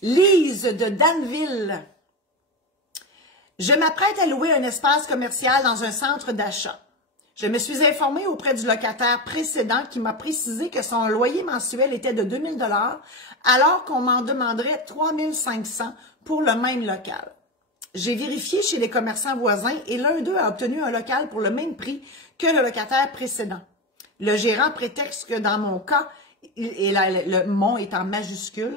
Lise de Danville. Je m'apprête à louer un espace commercial dans un centre d'achat. Je me suis informée auprès du locataire précédent qui m'a précisé que son loyer mensuel était de 2 000 $ alors qu'on m'en demanderait 3 500 pour le même local. J'ai vérifié chez les commerçants voisins et l'un d'eux a obtenu un local pour le même prix que le locataire précédent. Le gérant prétexte que dans mon cas, et le « mon » est en majuscule,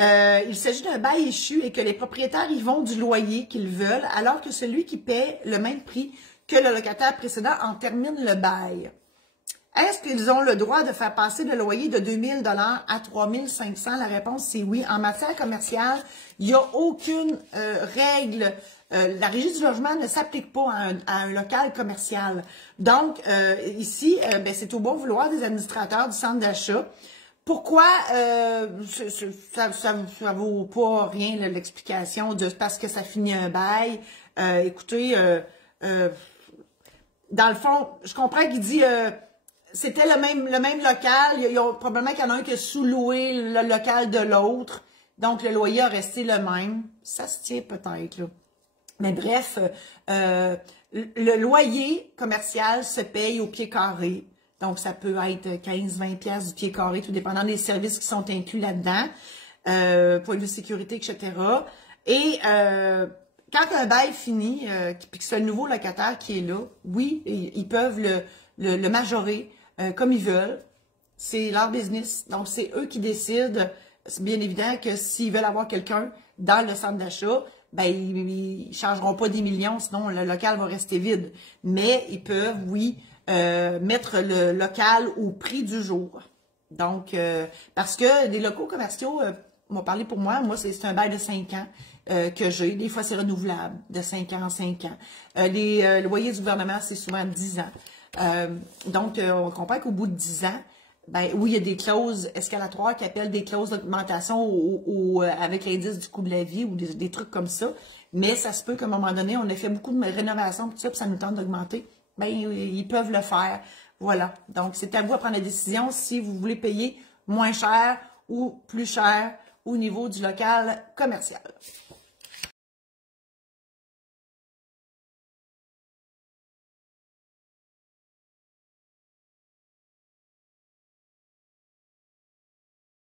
il s'agit d'un bail échu et que les propriétaires y vont du loyer qu'ils veulent alors que celui qui paie le même prix que le locataire précédent en termine le bail. Est-ce qu'ils ont le droit de faire passer le loyer de 2 000 $ à 3 500? La réponse, c'est oui. En matière commerciale, il n'y a aucune règle. La Régie du logement ne s'applique pas à un local commercial. Donc, ici, c'est au bon vouloir des administrateurs du centre d'achat. Pourquoi ça vaut pas rien l'explication de parce que ça finit un bail? Écoutez, dans le fond, je comprends qu'il dit c'était le même local. Probablement qu'il y en a un qui a sous-loué le local de l'autre. Donc, le loyer a resté le même. Ça se tient peut-être, là. Mais bref, le loyer commercial se paye au pied carré. Donc, ça peut être 15-20 piastres du pied carré, tout dépendant des services qui sont inclus là-dedans, point de vue sécurité, etc. Et quand un bail finit, puis que c'est le nouveau locataire qui est là, oui, ils peuvent le majorer comme ils veulent. C'est leur business. Donc, c'est eux qui décident. C'est bien évident que s'ils veulent avoir quelqu'un dans le centre d'achat, ben, ils ne changeront pas des millions, sinon le local va rester vide. Mais ils peuvent, oui, mettre le local au prix du jour. Donc, parce que des locaux commerciaux, on va parler pour moi c'est un bail de 5 ans que j'ai. Des fois, c'est renouvelable, de 5 ans en 5 ans. Les loyers du gouvernement, c'est souvent 10 ans. Donc, on comprend qu'au bout de 10 ans, ben oui, il y a des clauses escalatoires qui appellent des clauses d'augmentation avec l'indice du coût de la vie ou des trucs comme ça. Mais ça se peut qu'à un moment donné, on ait fait beaucoup de rénovations, tout ça, puis ça nous tente d'augmenter. Ben, ils peuvent le faire. Voilà. Donc, c'est à vous de prendre la décision si vous voulez payer moins cher ou plus cher au niveau du local commercial.